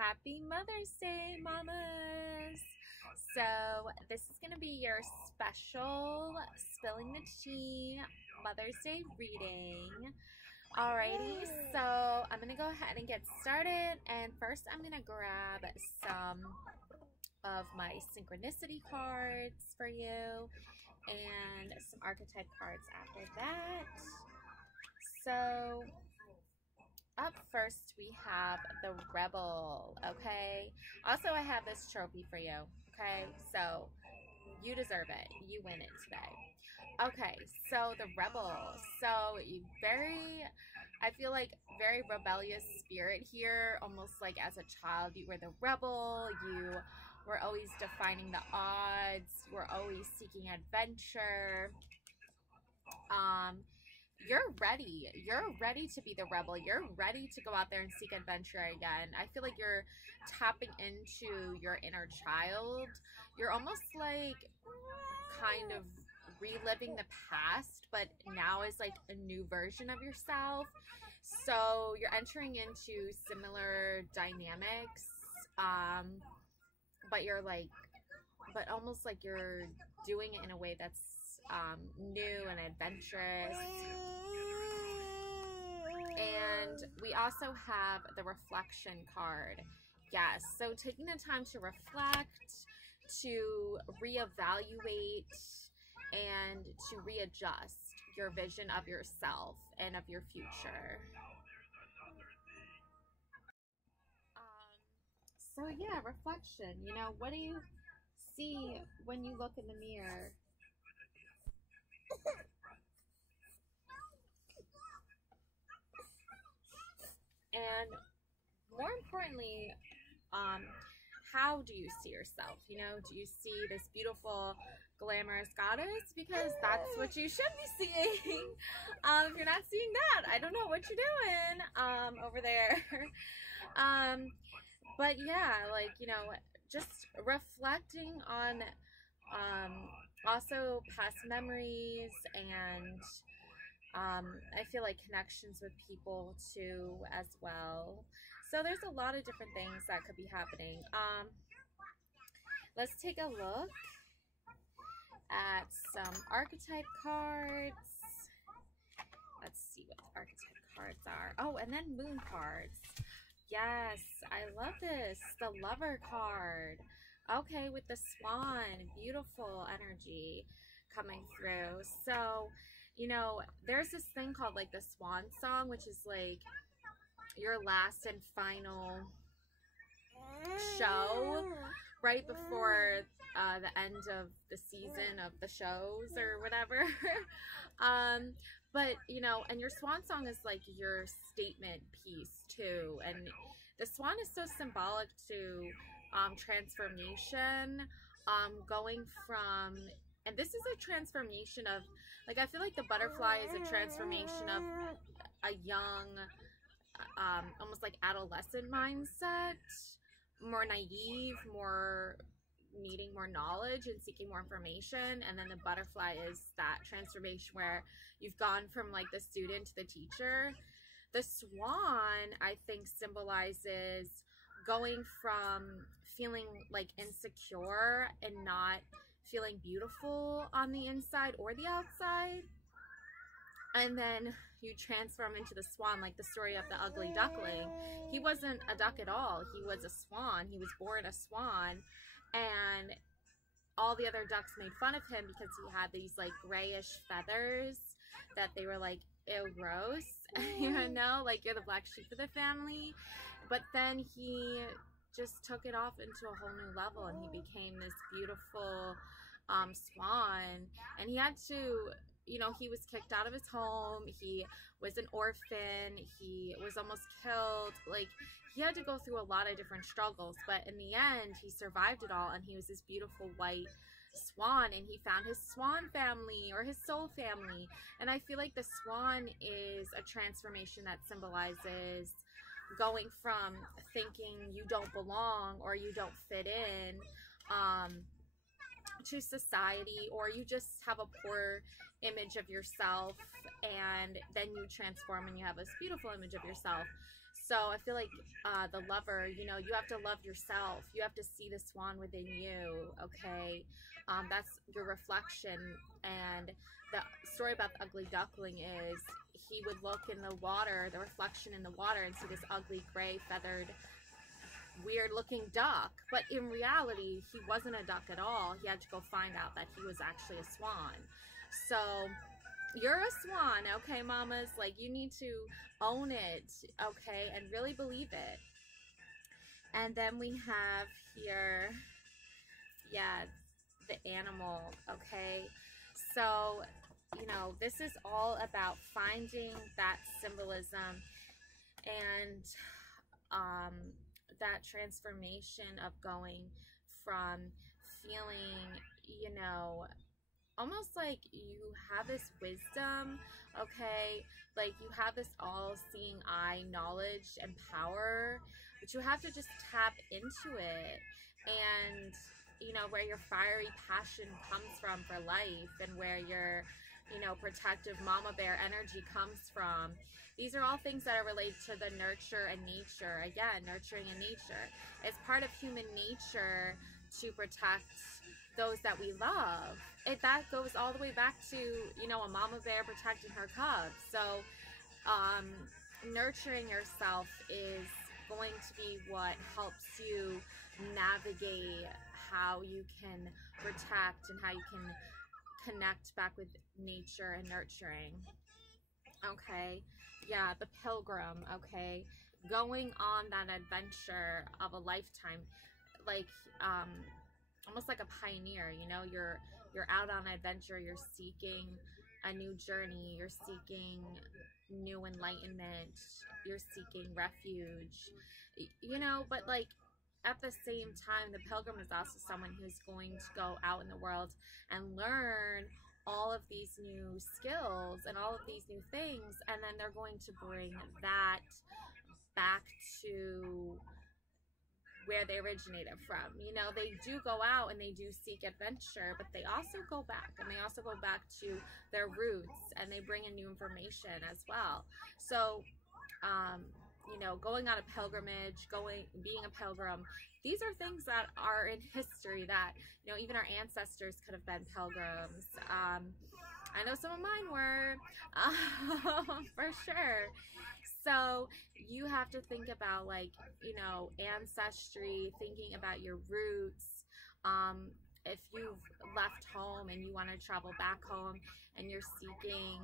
Happy Mother's Day, mamas! So, this is going to be your special Spilling the Tea Mother's Day reading. Alrighty, so I'm going to go ahead and get started. And first, I'm going to grab some of my synchronicity cards for you and some archetype cards after that. So, up first, we have the Rebel, okay? Also, I have this trophy for you, okay? So, you deserve it. You win it today. Okay, so the Rebel. So, I feel like very rebellious spirit here. Almost like as a child, you were the rebel. You were always defying the odds. You were always seeking adventure. You're ready. You're ready to be the rebel. You're ready to go out there and seek adventure again. I feel like you're tapping into your inner child. You're almost like kind of reliving the past, but now is like a new version of yourself. So you're entering into similar dynamics, but you're like, but almost like you're doing it in a way that's new and adventurous. And we also have the reflection card. Yes, so taking the time to reflect, to reevaluate, and to readjust your vision of yourself and of your future. So yeah, reflection. You know, what do you see when you look in the mirror? And more importantly, how do you see yourself? You know, do you see this beautiful, glamorous goddess? Because that's what you should be seeing. If you're not seeing that, I don't know what you're doing over there. But yeah, like, you know, just reflecting on also past memories and I feel like connections with people too as well. So there's a lot of different things that could be happening. Let's take a look at some archetype cards. Let's see what the archetype cards are. Oh, and then moon cards. Yes, I love this. The Lover card. Okay, with the swan. Beautiful energy coming through. So, you know, there's this thing called like the swan song, which is like your last and final show right before the end of the season of the shows or whatever. But, you know, and your swan song is like your statement piece too. And the swan is so symbolic to transformation, going from, and this is a transformation of, like, I feel like the butterfly is a transformation of a young, almost like adolescent mindset, more naive, more needing more knowledge and seeking more information. And then the butterfly is that transformation where you've gone from like the student to the teacher. The swan, I think, symbolizes going from feeling like insecure and not feeling beautiful on the inside or the outside, and then you transform into the swan, like the story of the ugly duckling. He wasn't a duck at all. He was a swan. He was born a swan, and all the other ducks made fun of him because he had these like grayish feathers that they were like, ew, gross. You know, like, you're the black sheep of the family. But then he just took it off into a whole new level, and he became this beautiful swan. And he had to, you know, he was kicked out of his home. He was an orphan. He was almost killed. Like, he had to go through a lot of different struggles, but in the end, he survived it all, and he was this beautiful white swan, and he found his swan family, or his soul family. And I feel like the swan is a transformation that symbolizes going from thinking you don't belong or you don't fit in to society, or you just have a poor image of yourself, and then you transform and you have this beautiful image of yourself. So I feel like the lover, you know, you have to love yourself. You have to see the swan within you, okay? That's your reflection. And the story about the ugly duckling is he would look in the water, the reflection in the water, and see this ugly, gray, feathered, weird looking duck. But in reality, he wasn't a duck at all. He had to go find out that he was actually a swan. So you're a swan, okay, mamas? Like, you need to own it, okay, and really believe it. And then we have here, yeah, the animal, okay? So, you know, this is all about finding that symbolism and that transformation of going from feeling, you know, almost like you have this wisdom, okay, like you have this all-seeing eye knowledge and power, but you have to just tap into it. And you know, where your fiery passion comes from for life, and where your, you know, protective mama bear energy comes from. These are all things that are related to the nurture and nature. Again, nurturing and nature. It's part of human nature to protect those that we love. That goes all the way back to, you know, a mama bear protecting her cubs. So nurturing yourself is going to be what helps you navigate how you can protect and how you can connect back with nature and nurturing. Okay, yeah, the pilgrim. Okay, going on that adventure of a lifetime, like almost like a pioneer. You know, you're out on adventure. You're seeking a new journey. You're seeking new enlightenment. You're seeking refuge. You know, but like, at the same time, the pilgrim is also someone who's going to go out in the world and learn all of these new skills and all of these new things, and then they're going to bring that back to where they originated from. You know, they do go out and they do seek adventure, but they also go back, and they also go back to their roots, and they bring in new information as well. So you know, going on a pilgrimage, being a pilgrim, these are things that are in history that, you know, even our ancestors could have been pilgrims. I know some of mine were, for sure. So you have to think about, like, you know, ancestry, thinking about your roots. If you've left home and you want to travel back home and you're seeking